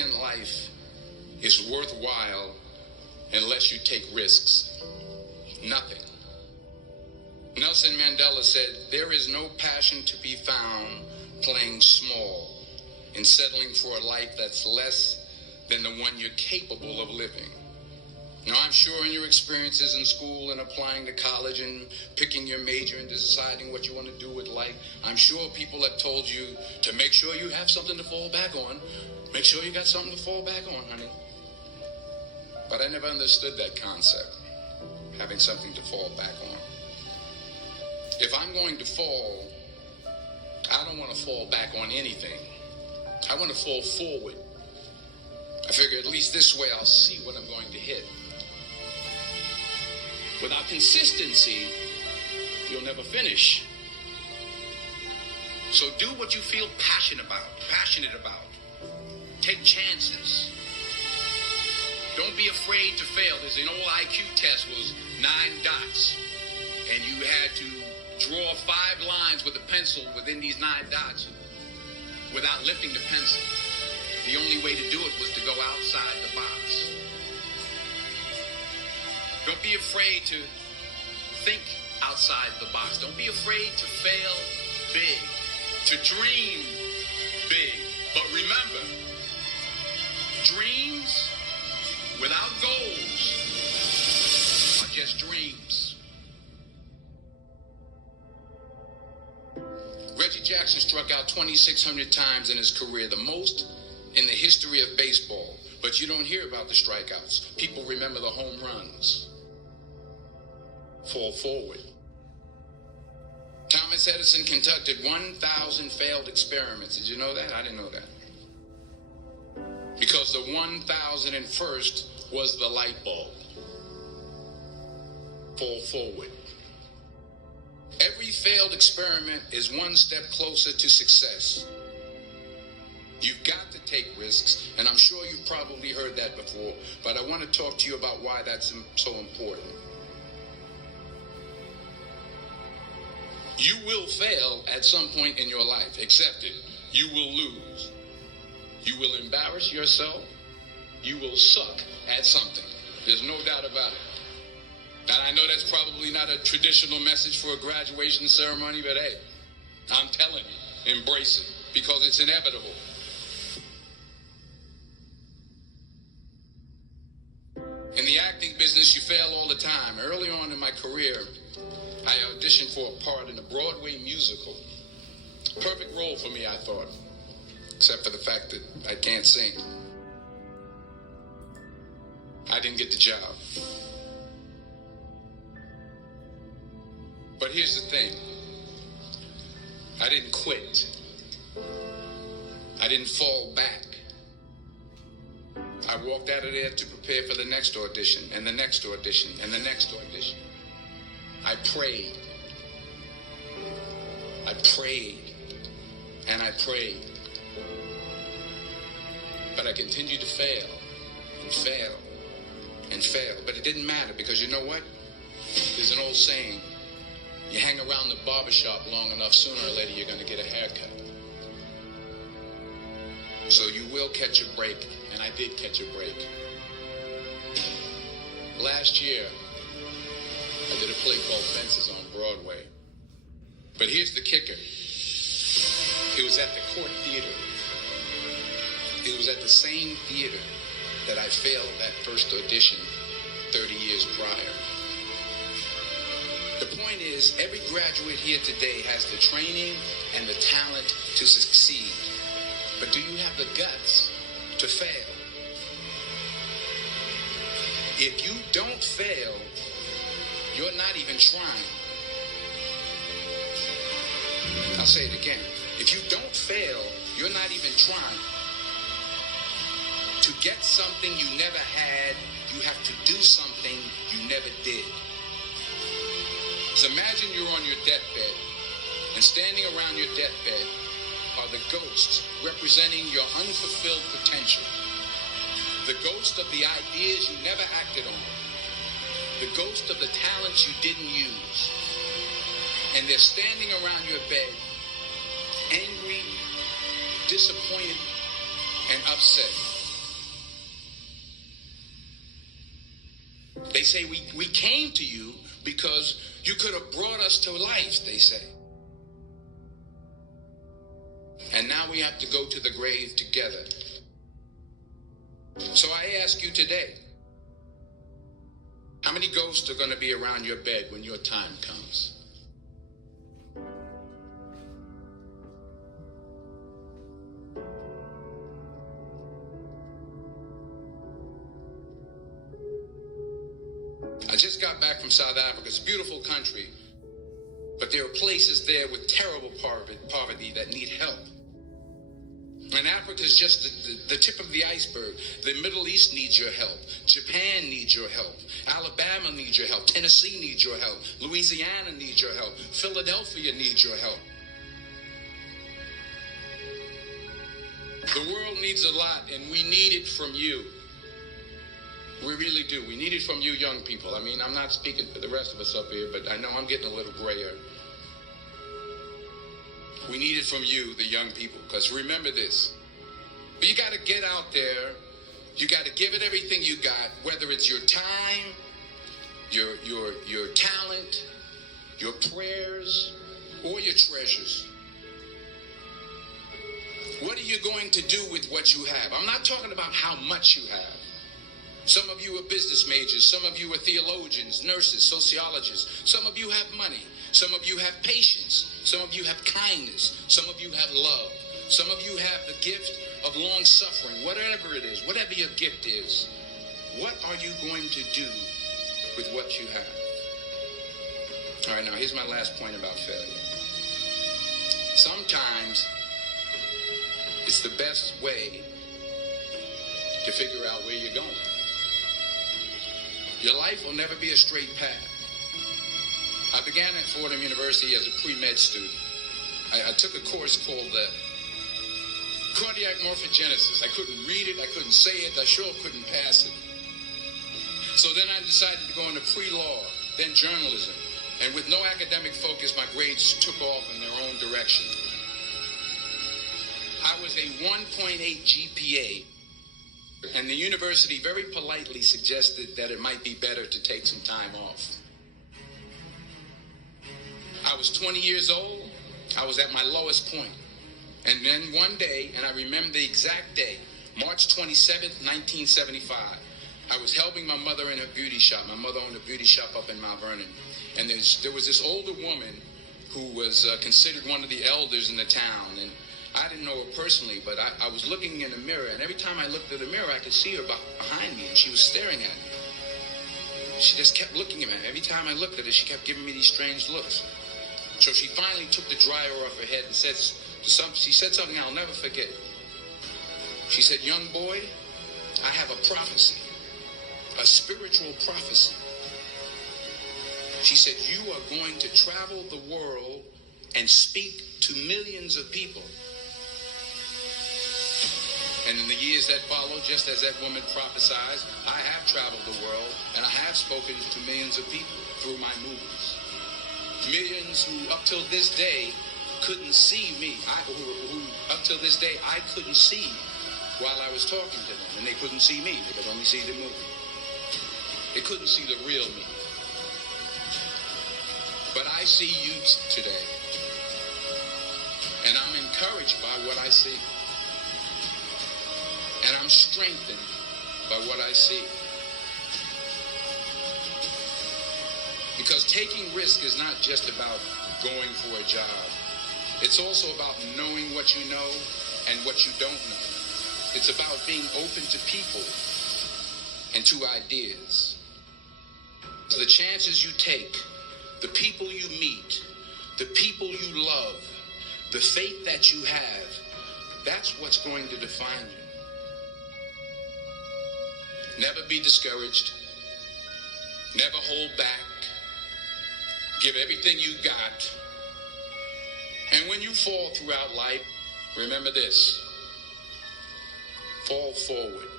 in life is worthwhile unless you take risks. Nothing. Nelson Mandela said, "There is no passion to be found playing small and settling for a life that's less than the one you're capable of living." Now, I'm sure in your experiences in school and applying to college and picking your major and deciding what you want to do with life, I'm sure people have told you to make sure you have something to fall back on. Make sure you got something to fall back on, honey. But I never understood that concept, having something to fall back on. If I'm going to fall, I don't want to fall back on anything. I want to fall forward. I figure at least this way I'll see what I'm going to hit. Without consistency, you'll never finish. So do what you feel passionate about. Take chances. Don't be afraid to fail. There's an old IQ test was 9 dots, and you had to draw 5 lines with a pencil within these 9 dots without lifting the pencil. The only way to do it was to go outside the box. Don't be afraid to think outside the box. Don't be afraid to fail big, to dream big. But remember, dreams without goals are just dreams. Reggie Jackson struck out 2,600 times in his career, the most in the history of baseball. But you don't hear about the strikeouts. People remember the home runs. Fall forward. Thomas Edison conducted 1,000 failed experiments. Did you know that? I didn't know that. Because the 1,001st was the light bulb. Fall forward. Every failed experiment is one step closer to success. You've got to take risks, and I'm sure you've probably heard that before, but I want to talk to you about why that's so important. You will fail at some point in your life. Accept it. You will lose. You will embarrass yourself. You will suck at something. There's no doubt about it. And I know that's probably not a traditional message for a graduation ceremony, but hey, I'm telling you, embrace it, because it's inevitable. In the acting business, you fail all the time. Early on in my career, I auditioned for a part in a Broadway musical. Perfect role for me, I thought, except for the fact that I can't sing. I didn't get the job. But here's the thing. I didn't quit. I didn't fall back. I walked out of there to prepare for the next audition, and the next audition, and the next audition. I prayed. I prayed. And I prayed. But I continued to fail, and fail, and fail. But it didn't matter, because you know what? There's an old saying. You hang around the barbershop long enough, sooner or later you're going to get a haircut. So you will catch a break, and I did catch a break. Last year, I did a play called Fences on Broadway. But here's the kicker. It was at the Court Theater. It was at the same theater that I failed that first audition 30 years prior. The point is, every graduate here today has the training and the talent to succeed. But do you have the guts to fail? If you don't fail, you're not even trying. I'll say it again. If you don't fail, you're not even trying. To get something you never had, you have to do something you never did. So imagine you're on your deathbed, and standing around your deathbed are the ghosts representing your unfulfilled potential. The ghost of the ideas you never acted on. The ghost of the talents you didn't use. And they're standing around your bed, angry, disappointed, and upset. They say we came to you because you could have brought us to life, they say. And now we have to go to the grave together. So I ask you today, how many ghosts are going to be around your bed when your time comes? I just got back from South Africa. It's a beautiful country, but there are places there with terrible poverty that need help. And Africa is just the tip of the iceberg. The Middle East needs your help. Japan needs your help. Alabama needs your help. Tennessee needs your help. Louisiana needs your help. Philadelphia needs your help. The world needs a lot, and we need it from you. We really do. We need it from you young people. I mean, I'm not speaking for the rest of us up here, but I know I'm getting a little grayer. We need it from you, the young people, because remember this. You got to get out there. You got to give it everything you got, whether it's your time, your talent, your prayers, or your treasures. What are you going to do with what you have? I'm not talking about how much you have. Some of you are business majors. Some of you are theologians, nurses, sociologists. Some of you have money. Some of you have patience. Some of you have kindness. Some of you have love. Some of you have the gift of long suffering. Whatever it is, whatever your gift is, what are you going to do with what you have? All right, now here's my last point about failure. Sometimes it's the best way to figure out where you're going. Your life will never be a straight path. I began at Fordham University as a pre-med student. I took a course called cardiac morphogenesis. I couldn't read it, I couldn't say it, I sure couldn't pass it. So then I decided to go into pre-law, then journalism. And with no academic focus, my grades took off in their own direction. I was a 1.8 GPA. And the university very politely suggested that it might be better to take some time off. I was 20 years old. I was at my lowest point. And then one day, and I remember the exact day, March 27th, 1975, I was helping my mother in her beauty shop. My mother owned a beauty shop up in Mount Vernon. And there was this older woman who was considered one of the elders in the town. And I didn't know her personally, but I was looking in the mirror, and every time I looked at the mirror, I could see her behind me, and she was staring at me. She just kept looking at me. Every time I looked at her, she kept giving me these strange looks. So she finally took the dryer off her head and she said something I'll never forget. She said, "Young boy, I have a prophecy, a spiritual prophecy." She said, "You are going to travel the world and speak to millions of people." And in the years that followed, just as that woman prophesied, I have traveled the world and I have spoken to millions of people through my movies. Millions who up till this day couldn't see me. Who up till this day I couldn't see while I was talking to them. And they couldn't see me. They could only see the movie. They couldn't see the real me. But I see you today. And I'm encouraged by what I see. And I'm strengthened by what I see. Because taking risk is not just about going for a job. It's also about knowing what you know and what you don't know. It's about being open to people and to ideas. The chances you take, the people you meet, the people you love, the faith that you have, that's what's going to define you. Never be discouraged. Never hold back. Give everything you got. And when you fall throughout life, remember this. Fall forward.